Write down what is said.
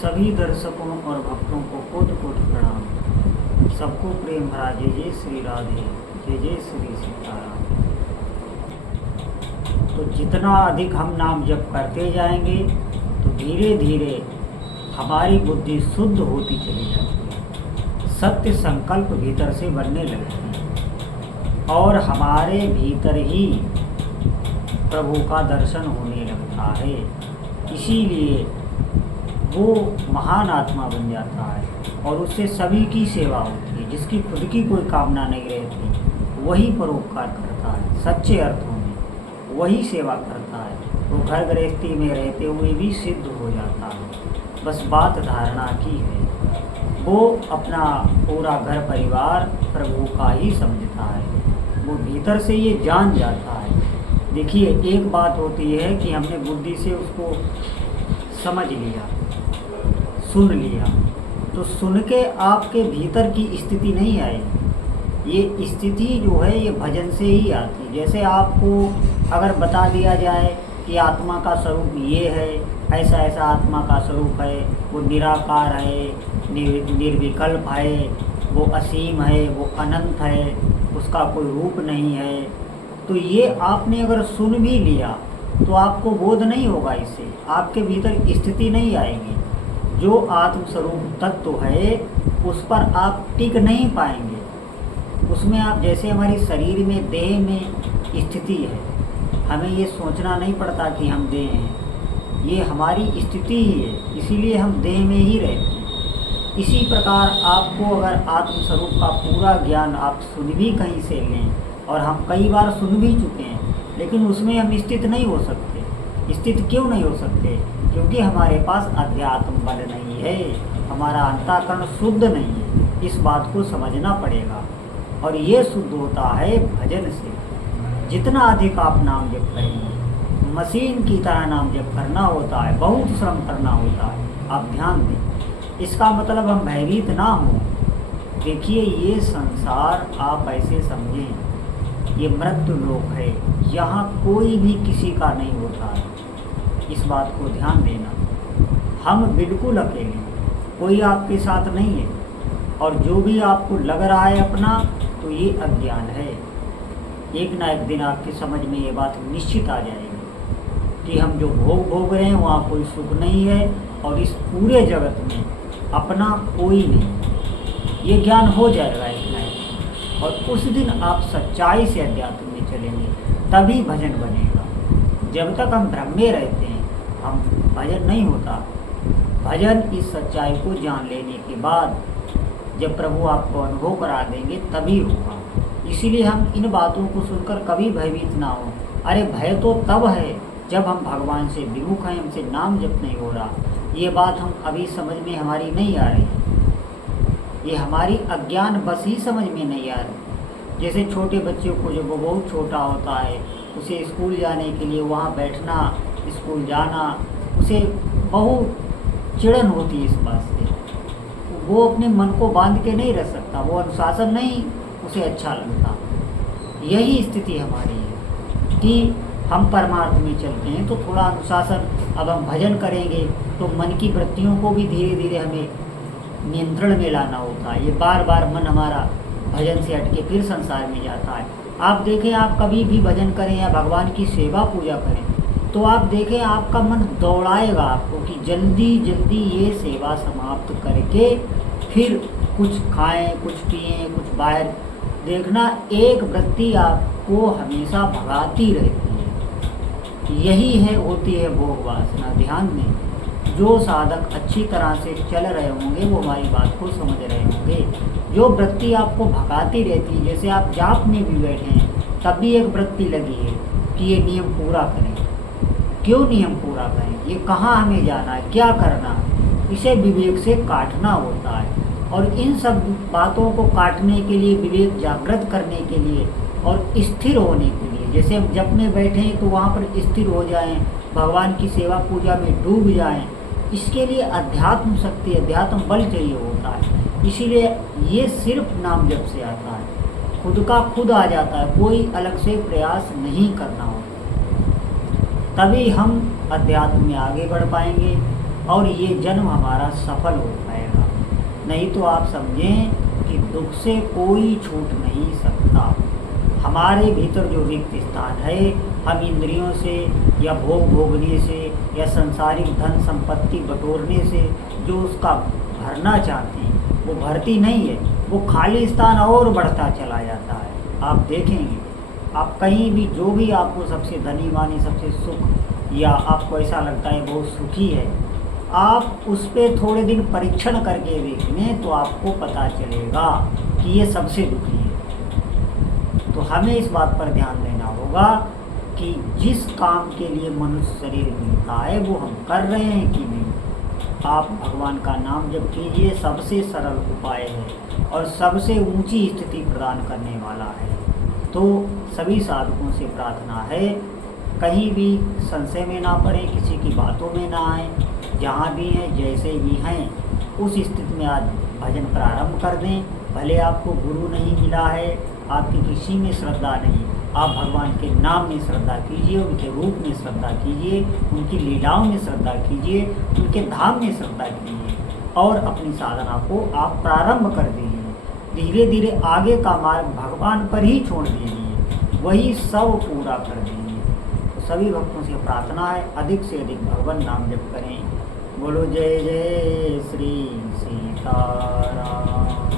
सभी दर्शकों और भक्तों को कोटि कोटि प्रणाम। सबको प्रेम भरा जय जय श्री राधे, जय जय श्री सीताराम। तो जितना अधिक हम नाम जप करते जाएंगे तो धीरे धीरे हमारी बुद्धि शुद्ध होती चली जाती है। सत्य संकल्प भीतर से बनने लगते हैं और हमारे भीतर ही प्रभु का दर्शन होने लगता है। इसीलिए वो महान आत्मा बन जाता है और उससे सभी की सेवा होती है। जिसकी खुद की कोई कामना नहीं रहती वही परोपकार करता है, सच्चे अर्थों में वही सेवा करता है। वो घर गृहस्थी में रहते हुए भी सिद्ध हो जाता है। बस बात धारणा की है। वो अपना पूरा घर परिवार प्रभु का ही समझता है। वो भीतर से ये जान जाता है। देखिए, एक बात होती है कि हमने बुद्धि से उसको समझ लिया, सुन लिया, तो सुन के आपके भीतर की स्थिति नहीं आएगी। ये स्थिति जो है ये भजन से ही आती है। जैसे आपको अगर बता दिया जाए कि आत्मा का स्वरूप ये है, ऐसा ऐसा आत्मा का स्वरूप है, वो निराकार है, निर्विकल्प है, वो असीम है, वो अनंत है, उसका कोई रूप नहीं है, तो ये आपने अगर सुन भी लिया तो आपको बोध नहीं होगा। इससे आपके भीतर स्थिति नहीं आएगी। जो आत्मस्वरूप तत्व है उस पर आप टिक नहीं पाएंगे। उसमें आप, जैसे हमारी शरीर में देह में स्थिति है, हमें ये सोचना नहीं पड़ता कि हम देह हैं, ये हमारी स्थिति ही है, इसीलिए हम देह में ही रहते हैं। इसी प्रकार आपको अगर आत्मस्वरूप का पूरा ज्ञान आप सुन भी कहीं से लें, और हम कई बार सुन भी चुके हैं, लेकिन उसमें हम स्थित नहीं हो सकते। स्थित क्यों नहीं हो सकते? क्योंकि हमारे पास अध्यात्म बल नहीं है, हमारा अंतःकरण शुद्ध नहीं है। इस बात को समझना पड़ेगा। और ये शुद्ध होता है भजन से। जितना अधिक आप नाम जप करेंगे, मशीन की तरह नाम जप करना होता है, बहुत श्रम करना होता है। आप ध्यान दें, इसका मतलब हम भयभीत ना हो। देखिए, ये संसार आप ऐसे समझें, ये मृत्यु लोक है, यहाँ कोई भी किसी का नहीं होता है। इस बात को ध्यान देना। हम बिल्कुल अकेले हैं, कोई आपके साथ नहीं है। और जो भी आपको लग रहा है अपना, तो ये अज्ञान है। एक ना एक दिन आपकी समझ में ये बात निश्चित आ जाएगी कि हम जो भोग रहे हैं वहाँ कोई सुख नहीं है और इस पूरे जगत में अपना कोई नहीं। ये ज्ञान हो जाएगा एक ना एक, और उस दिन आप सच्चाई से अध्यात्म में चलेंगे, तभी भजन बनेगा। जब तक हम भ्रम में रहते हैं हम भजन नहीं होता। भजन इस सच्चाई को जान लेने के बाद जब प्रभु आपको अनुभव करा देंगे तभी होगा। इसीलिए हम इन बातों को सुनकर कभी भयभीत ना हो। अरे भय तो तब है जब हम भगवान से विमुख हैं, हमसे नाम जप नहीं हो रहा। ये बात हम अभी समझ में हमारी नहीं आ रही। ये हमारी अज्ञान बस ही समझ में नहीं आ रही। जैसे छोटे बच्चों को, जब वो बहुत छोटा होता है, उसे स्कूल जाने के लिए वहाँ बैठना, स्कूल जाना, उसे बहुत चिड़न होती है इस बात से। वो अपने मन को बांध के नहीं रह सकता, वो अनुशासन नहीं उसे अच्छा लगता। यही स्थिति हमारी है कि हम परमार्थ में चलते हैं तो थोड़ा अनुशासन, अब हम भजन करेंगे तो मन की वृत्तियों को भी धीरे धीरे हमें नियंत्रण में लाना होता है। ये बार बार मन हमारा भजन से हटके फिर संसार में जाता है। आप देखें, आप कभी भी भजन करें या भगवान की सेवा पूजा करें तो आप देखें आपका मन दौड़ाएगा आपको कि जल्दी जल्दी ये सेवा समाप्त करके फिर कुछ खाएं, कुछ पिएं, कुछ बाहर। देखना, एक वृत्ति आपको हमेशा भगाती रहती है। यही है, होती है भोग वासना। ध्यान दें, जो साधक अच्छी तरह से चल रहे होंगे वो हमारी बात को समझ रहे होंगे। जो वृत्ति आपको भगाती रहती है, जैसे आप जाप में भी बैठे हैं तब भी एक वृत्ति लगी है कि ये नियम पूरा करें। क्यों नियम पूरा करें? ये कहाँ हमें जाना है, क्या करना है, इसे विवेक से काटना होता है। और इन सब बातों को काटने के लिए, विवेक जागृत करने के लिए और स्थिर होने के लिए, जैसे हम जप में बैठे हैं तो वहाँ पर स्थिर हो जाएं, भगवान की सेवा पूजा में डूब जाएं, इसके लिए अध्यात्म शक्ति, अध्यात्म बल चाहिए होता है। इसीलिए ये सिर्फ नाम जप से आता है, खुद का खुद आ जाता है, कोई अलग से प्रयास नहीं करना होता। तभी हम अध्यात्म में आगे बढ़ पाएंगे और ये जन्म हमारा सफल हो पाएगा। नहीं तो आप समझें कि दुख से कोई छूट नहीं सकता। हमारे भीतर जो रिक्त स्थान है, हम इंद्रियों से या भोग भोगने से या सांसारिक धन संपत्ति बटोरने से जो उसका भरना चाहते हैं वो भरती नहीं है, वो खाली स्थान और बढ़ता चला जाता है। आप देखेंगे, आप कहीं भी जो भी आपको सबसे धनी मानी, सबसे सुख या आपको ऐसा लगता है बहुत सुखी है, आप उस पर थोड़े दिन परीक्षण करके देख लें तो आपको पता चलेगा कि ये सबसे दुखी है। तो हमें इस बात पर ध्यान देना होगा कि जिस काम के लिए मनुष्य शरीर मिलता है वो हम कर रहे हैं कि नहीं। आप भगवान का नाम जप कीजिए, सबसे सरल उपाय है और सबसे ऊंची स्थिति प्रदान करने वाला है। तो सभी साधकों से प्रार्थना है, कहीं भी संशय में ना पड़े, किसी की बातों में ना आए, जहाँ भी हैं जैसे भी हैं उस स्थिति में आज भजन प्रारंभ कर दें। भले आपको गुरु नहीं मिला है, आपकी किसी में श्रद्धा नहीं, आप भगवान के नाम में श्रद्धा कीजिए, उनके रूप में श्रद्धा कीजिए, उनकी लीलाओं में श्रद्धा कीजिए, उनके धाम में श्रद्धा कीजिए और अपनी साधना को आप प्रारंभ कर दीजिए। धीरे धीरे आगे का मार्ग भगवान पर ही छोड़ दीजिए, वही सब पूरा कर देंगे। तो सभी भक्तों से प्रार्थना है, अधिक से अधिक भगवान नाम जप करें। बोलो जय जय श्री सीताराम।